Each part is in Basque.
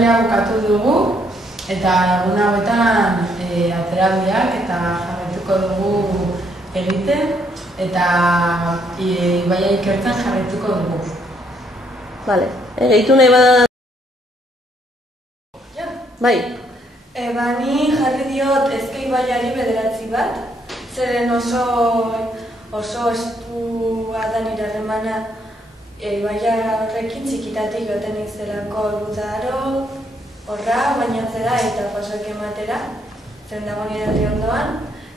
ibaia bukatu dugu, eta egun hauetan aterabideak eta jarraituko dugu egiten, eta ibaia ikertzen jarraituko dugu. Vale, gehitu nahi bada... Bai. Ni jarri diot Ezke ibaiari 9 bat, zeren oso estua da nire harremana ibaia horrekin txikitatik joaten izerako Luzaro, horra, bainatzera eta pasak ematera, zen dago nire herri ondoan,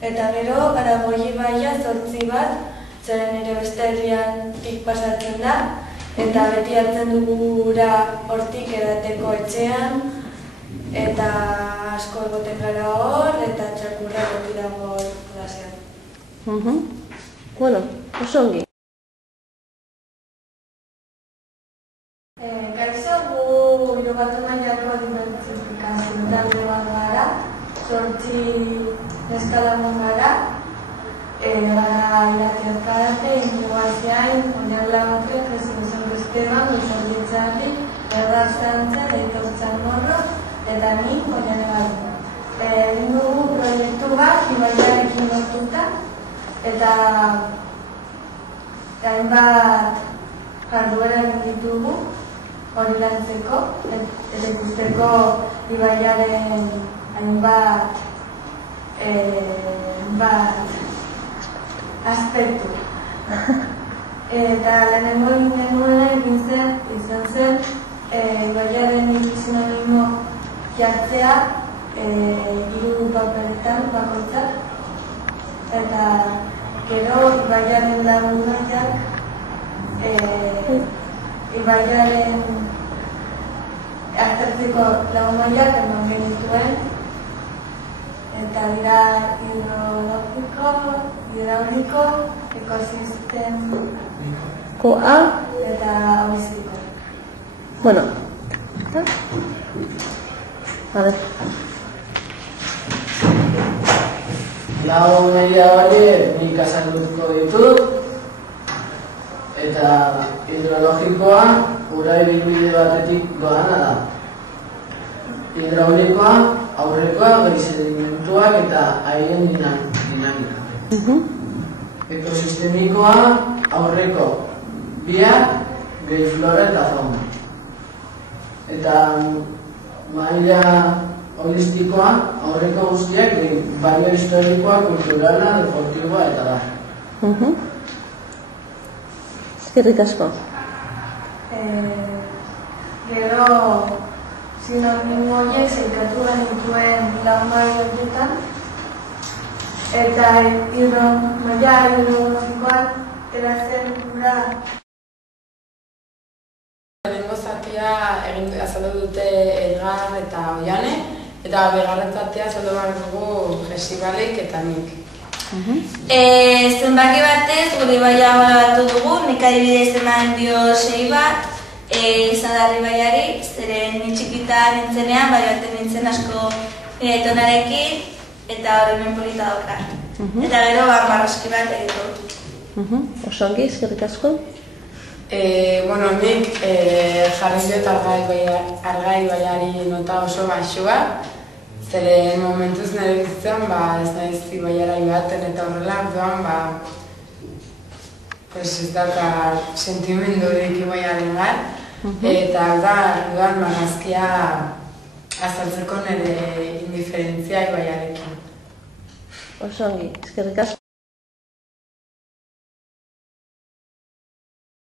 eta gero Aragoi ibaia 8 bat, zeren nire beste herriantik pasatzen da, eta beti hartzen dugu ura hortik edateko etxean, eta asko egoten gara hor, eta txakurra beti dago klasean. Bueno, oso ongi. Kaixo, gu Hirugarren mailako dibertsifikazio talde bat gara, 8 eskalagun gara, gara Irati Azkarate, Inigo Aziain, Oñar Lagoke, Jesus Esteban, Luis Txarri, Erdar Sánchez, Aitor Txamorro, eta ni Oñane Bari. Egin dugu proiektu bat, ibaiarekin lotuta, eta hainbat jarduera egin ditugu hori lantzeko, eta ikusteko ibaiaren hainbat aspektu. Eta lehenengo egin nuena izan zen ibaiaren sinonimo jartzea 3 paperetan bakoitzak, eta gero ibaiaren lagunaiak ibaiaren aztertzeko lagunaiak eman genituen, eta dira hidrologiko, hidrauliko, ekosistemiko eta holistiko. Bueno, a ver. Lau media horiek nik azalduko ditut, eta hidrologikoa ura ibilbide batetik doana da. Hidraulikoa aurrekoa gehi sedimentuak eta haien dinamika. Ekosistemikoa aurreko biak gehi flora eta fauna. Eta maila holistikoa aurreko guztiak balio historikoa, kulturala, deportiboa eta da. Eskerrik asko. Gero sinonimo horiek zeikatu genituen lagunari horretan, eta maila hidrologikoan erazen ura. Lehenengo zatia azaldu dute Edgar eta Oiane, eta bigarren zatia azaldu behar dugu Jesibalik eta nik. Zenbaki batez gure ibaia batu dugu, nik adibidez eman dio 6 bat, Zadarri ibaiari, zeren ni txikita nintzenean, bai baten nintzen asko tonarekin, eta horremen polita dauka. Eta gero marraski bat egitu. Oso ongi, eskerrik asko. Nik jarri diot Argai ibaiari nota oso baxua, zeren momentuz nire bizitzen ez naiz ibaiara joaten eta horrela, orduan ez dauka sentimendurik ibaiaren gar, eta orduan marrazkia azaltzeko nire indiferentzia ibaiarekin. Oso ongi, eskerrik asko.